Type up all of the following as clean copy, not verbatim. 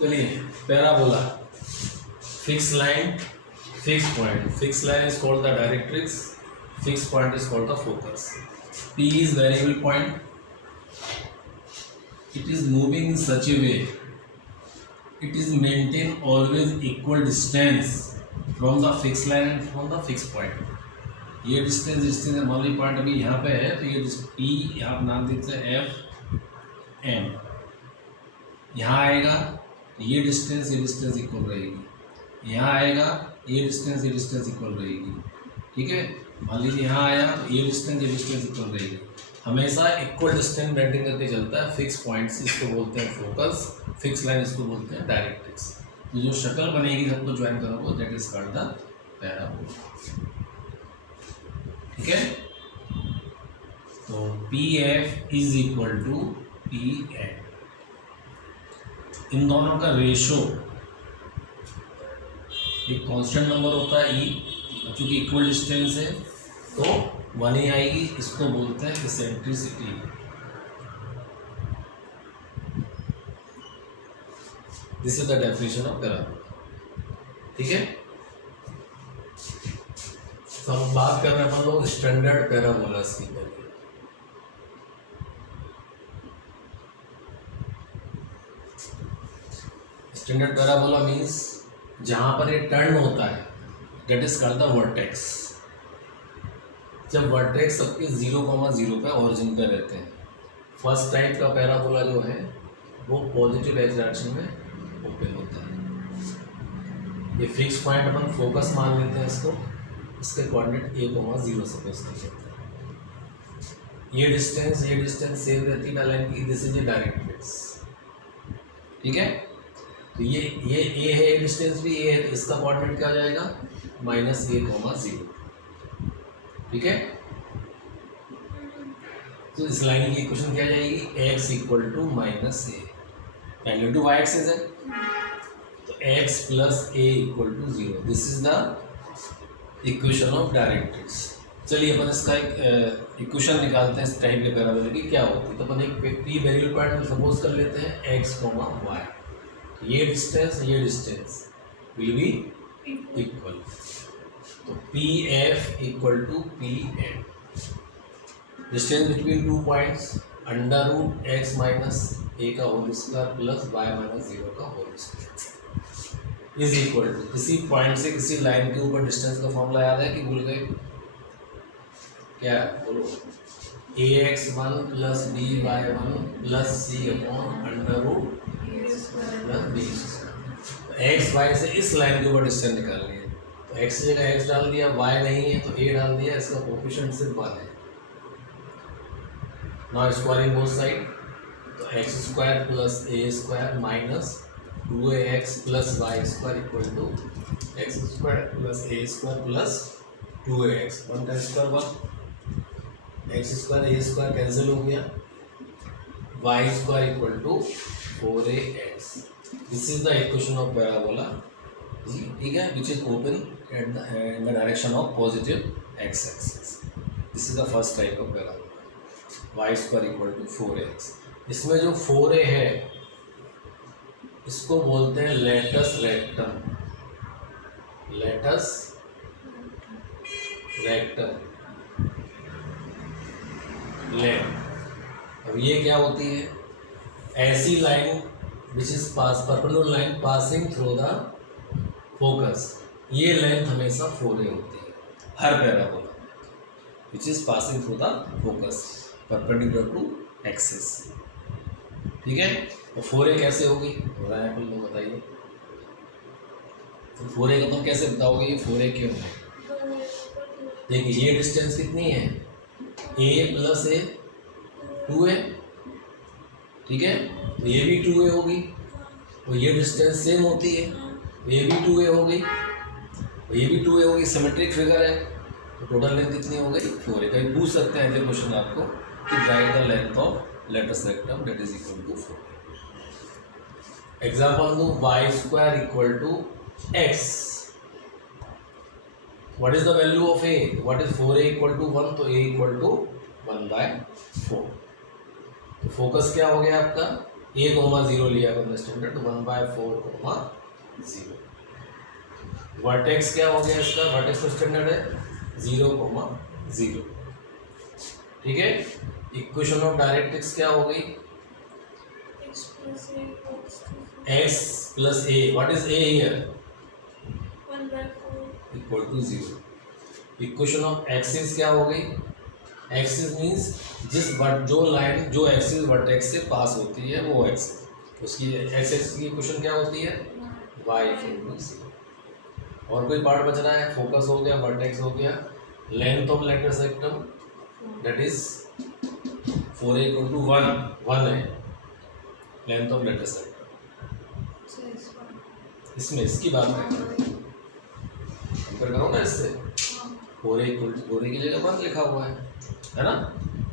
चलिए parabola, fix line, fix point. Fix line is called the directrix, fixed point is called the focus. P is variable point. It is moving in such a way, it is maintain always equal distance from the fixed line and from the fixed point. ये distance है, मान लीजिए point अभी यहाँ पे है, तो ये P यहाँ नाम देते हैं FM. यहाँ आएगा ये डिस्टेंस इक्वल रहेगी, यहाँ आएगा ये डिस्टेंस इक्वल रहेगी. ठीक है, मान लीजिए यहाँ आया तो ये डिस्टेंस इक्वल रहेगी. हमेशा इक्वल डिस्टेंस मेंटेन करके चलता है. फिक्स पॉइंट्स इसको बोलते हैं फोकस, फिक्स लाइन इसको बोलते हैं डायरेक्ट्रिक्स. तो जो शक्ल बनेगी सबको ज्वाइन करोगे that is called the parabola. ठीक है, तो PF is equal to PN. इन दोनों का रेशो एक कांस्टेंट नंबर होता है E, क्योंकि इक्वल डिस्टेंस है तो 1 ही आएगी. इसको बोलते हैं eccentricity. This is the definition of parabola. ठीक है, तो हम बात कर रहे हैं अपन लोग स्टैंडर्ड पैराबोलास की. स्टैंडर्ड पैराबोला मीन्स जहां पर ये टर्न होता है that is called the vertex. जब वर्टेक्स सबके 0,0 पे ओरिजिन पे रहते हैं. फर्स्ट टाइप का पैराबोला जो है वो पॉजिटिव एक्स डायरेक्शन में ओपन होता है. ये फिक्स पॉइंट अपन फोकस मान लेते हैं इसको. इसके कोऑर्डिनेट A,0 सपोज कर लेते हैं. ये डिस्टेंस सेम रहती है लाइन की. This is a directrix. ठीक है, तो ये A है, डिस्टेंस भी A है, तो इसका कोऑर्डिनेट क्या आ जाएगा -A,0. ठीक है, तो इस लाइन की इक्वेशन क्या आ जाएगी x equal to -A. Magnitude y axis है तो x plus A equal to 0. This is the equation of directrix. चलिए अपन इसका एक इक्वेशन निकालते हैं इस टाइप के पैराबोला की क्या होती है. तो अपन एक P वेरिएबल पॉइंट सपोज कर लेते हैं x, y. ये डिस्टेंस विल बी इक्वल. तो PF equal to PN. Distance between 2 points √x minus A का whole square plus y minus 0 का whole square is equal to. किसी पॉइंट से किसी लाइन के ऊपर डिस्टेंस का फॉर्मूला याद है कि भूल गए? क्या बोलो? AX1 plus BY1 plus C upon √B. X y से इस लाइन के ऊपर डिस्टेंस निकालनी है. तो x की जगह x डाल दिया, y नहीं है तो a डाल दिया. इसका कोएफिशिएंट सिर्फ 1 है. Now squaring both side. तो x² plus a² minus 2ax plus y² equal to x² plus a² plus 2ax. 1 का स्क्वायर 1, x² a² कैंसिल हो गया, y² equal to 4ax. This is the equation of parabola. ठीक है, which is open at the in the direction of positive x-axis. This is the first type of parabola. y² equal to 4ax. इसमें जो 4a है इसको बोलते हैं latus rectum. Latus rectum length. अब ये क्या होती है? ऐसी line which is perpendicular line passing through the focus. ये लेंथ हमेशा 4a होती है हर parabola which is passing through the focus perpendicular to axis. ठीक है, तो 4a कैसे होगी बताएं आप लोग, बताइए. तो 4a का तुम कैसे बताओगे ये 4a क्यों है? देखिए ये डिस्टेंस कितनी है a प्लस a 2a. ठीक है, तो ये भी 2a होगी. तो ये डिस्टेंस सेम होती है, तो ये भी 2a होगी, तो ये भी 2a होगी. सिमेट्रिक फिगर है. तो टोटल लेंथ कितनी हो गई 4a. कहीं पूछ सकते हैं ऐसे क्वेश्चन आपको कि drive the length of latus rectum that is equal to 4. Example दो, y² equal to x. What is the value of a? What is 4a equal to 1? तो a इक्वल टू 1/4. तो फोकस क्या हो गया आपका, a coma 0 लिया हमने standard 1/4 coma 0। Vertex क्या हो गया इसका, वर्टेक्स तो स्टैंडर्ड है 0 कोमा 0। ठीक है, इक्वेशन ऑफ डायरेक्ट्रिक्स क्या हो गई, x plus a, what is a here, 1/4 equal to 0। Equation of axis क्या हो गई, एक्सिस मीन्स जो लाइन जो एक्सिस वर्टेक्स से पास होती है वो एक्सिस, उसकी एक्सिस की इक्वेशन क्या होती है, y इक्वल टू 0। और कोई पार्ट बच रहा है, फोकस हो गया, वर्टेक्स हो गया, length of latus rectum that is 4a equal to 1 है लेंथ ऑफ लेटर सेक्टम। इसमें इसकी बात करें, कंपेयर करो ना इससे, 4a इक्वल टू 4a की जगह 1 लिखा हुआ है ना।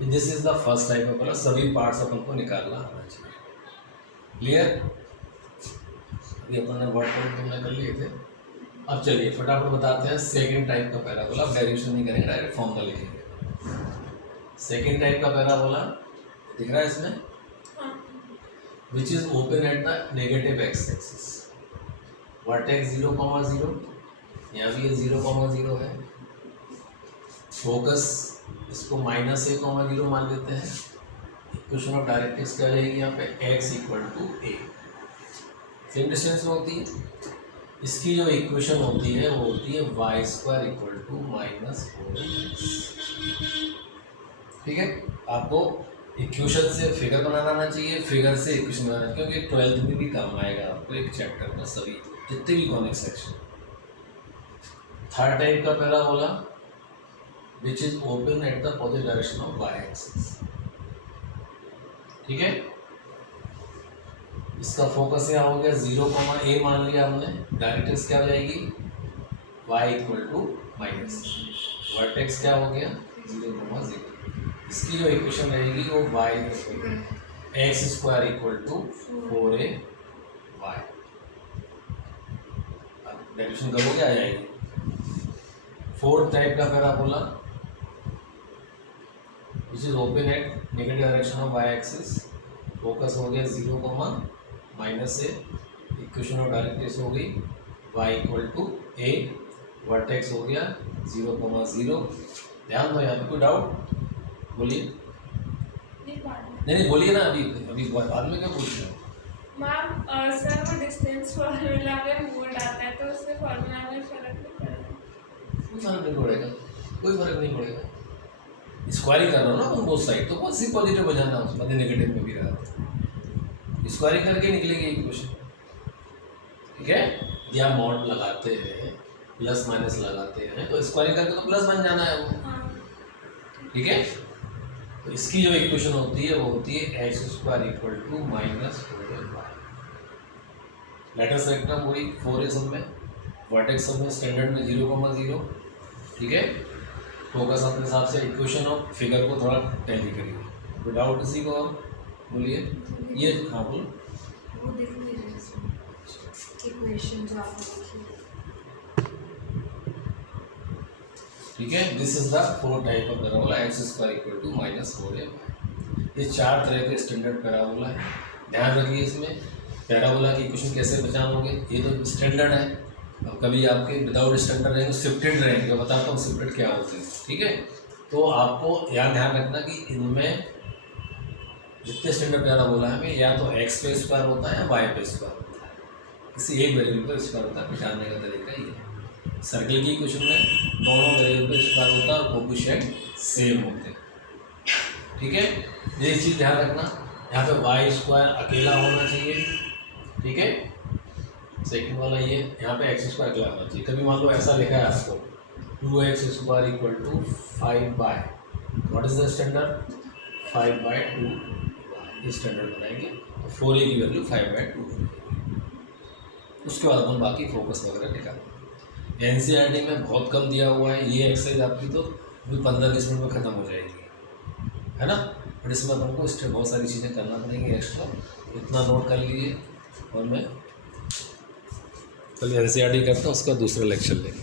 This is the first type of colour, सभी पार्ट्स अपन को निकालना आना चाहिए। क्लियर, अभी अपन ने वर्ड पॉइंट तुमने कर लिए थे। अब चलिए फटाफट बताते हैं सेकंड टाइप का पैराबोला। अब डेरिवेशन नहीं करेंगे, डायरेक्ट फॉर्मूला लिखेंगे। सेकंड टाइप का पैराबोला दिख रहा है इसमें, विच is open at the negative x axis, vertex 0,0, यहाँ भी ये 0,0 है। फोकस इसको -a,0 मान लेते हैं। इक्वेशन ऑफ डायरेक्ट्रिक्स क्या रहेगी यहाँ पे, x equal to a, same distance में होती है। इसकी जो इक्वेशन होती है वो होती है y² इक्वल टू -4x। ठीक है, आपको इक्वेशन से फिगर बनाना आना चाहिए, फिगर से इक्वेशन बनाना चाहिए, क्योंकि 12th में भी काम आएगा आपको एक चैप्टर में सभी जितने भी कॉनिक सेक्शन। थर्ड टाइप का parabola which is open at the opposite direction of y axis. ठीक है, इसका फोकस यहाँ हो गया 0,a मान लिया हमने, डायरेक्ट्रिक्स क्या हो जाएगी y equal to minus, vertex क्या हो गया 0,0। इसकी जो इक्वेशन रहेगी वो y x² equal to 4a y। Direction करोगे आ जाएगी। फोर्थ टाइप का parabola which is open at negative direction of y axis, focus हो गया 0, -a, इक्वेशन ऑफ डायरेक्ट्रिक्स हो गई y equal to a, vertex हो गया 0,0। ध्यान दो यहाँ पे, कोई डाउट बोलिए, नहीं बोलिए ना, अभी बाद में क्या पूछ रहे हो मैम। सर वो डिस्टेंस फॉर्मूला में बोर्ड आता है तो उससे फॉर्मूला में फर्क नहीं पड़ेगा, कोई फर्क नहीं पड़ेगा, कोई फर्क नहीं पड़ेगा। स्क्वायरिंग कर रहा हूँ ना अपन बोथ साइड, तो कौन सी पॉजिटिव बजाना है उसमें, नेगेटिव में भी रहा, स्क्वायरिंग करके निकलेगी इक्वेशन। ठीक है, यदि आप मॉड लगाते हैं प्लस माइनस लगाते हैं तो स्क्वायरिंग करके तो प्लस बन जाना है वो। ठीक है, तो इसकी जो इक्वेशन होती है वो होती है x² equal to -4y। Letter सेक्टम वही 4a सब में, वर्टेक्स सब में स्टैंडर्ड में 0,0। ठीक है, फोकस अपने हिसाब से, इक्वेशन ऑफ फिगर को थोड़ा टैली करिए, विदाउट किसी को बोलिए ये। हाँ बोलो, वो दिख नहीं रही इसमें इक्वेशन जो आपने लिखी। ठीक है, this is the fourth type of parabola, x² equal to -4a। ये 4 तरह के स्टैंडर्ड पैराबोला है। ध्यान रखिए इसमें पैराबोला की इक्वेशन कैसे पहचानोगे, ये तो स्टैंडर्ड है। अब कभी आपके विदाउट स्टैंडर्ड रहेंगे, शिफ्टेड रहेंगे, तो बताता हूँ शिफ्टेड क्या होते हैं। ठीक है, तो आपको यहाँ ध्यान रखना कि इनमें जितने स्टैंडर्ड पैराबोला है या तो x पे स्क्वायर होता है या y पे स्क्वायर होता है, किसी एक वेरिएबल पर स्क्वायर होता है। पहचानने का तरीका ये है, सर्किल की इक्वेशन में दोनों वेरिएबल पे स्क्वायर होता है और कोएफिशिएंट सेम होते हैं। ठीक है, ये चीज़ ध्यान रखना, यहाँ पे y² अकेला होना चाहिए। ठीक है, सेकंड वाला ये, यहाँ पे x² अकेला होना चाहिए। कभी मान लो ऐसा लिखा है आपको 2x² equal to 5/, what is the standard 5/2, ये स्टैंडर्ड बनाएंगे। तो 4a की वैल्यू 5/2, उसके बाद अपन बाकी फोकस वगैरह निकालेंगे। एनसीईआरटी में बहुत कम दिया हुआ है, ये एक्सरसाइज आपकी तो 15-20 मिनट में ख़त्म हो जाएगी, है ना। बट इसमें अपन को स्टेप बहुत सारी चीज़ें करना पड़ेंगी एक्स्ट्रा, इतना नोट कर लीजिए। और मैं चलिए एनसीईआरटी करता हूँ, उसका दूसरा लेक्चर लेंगे।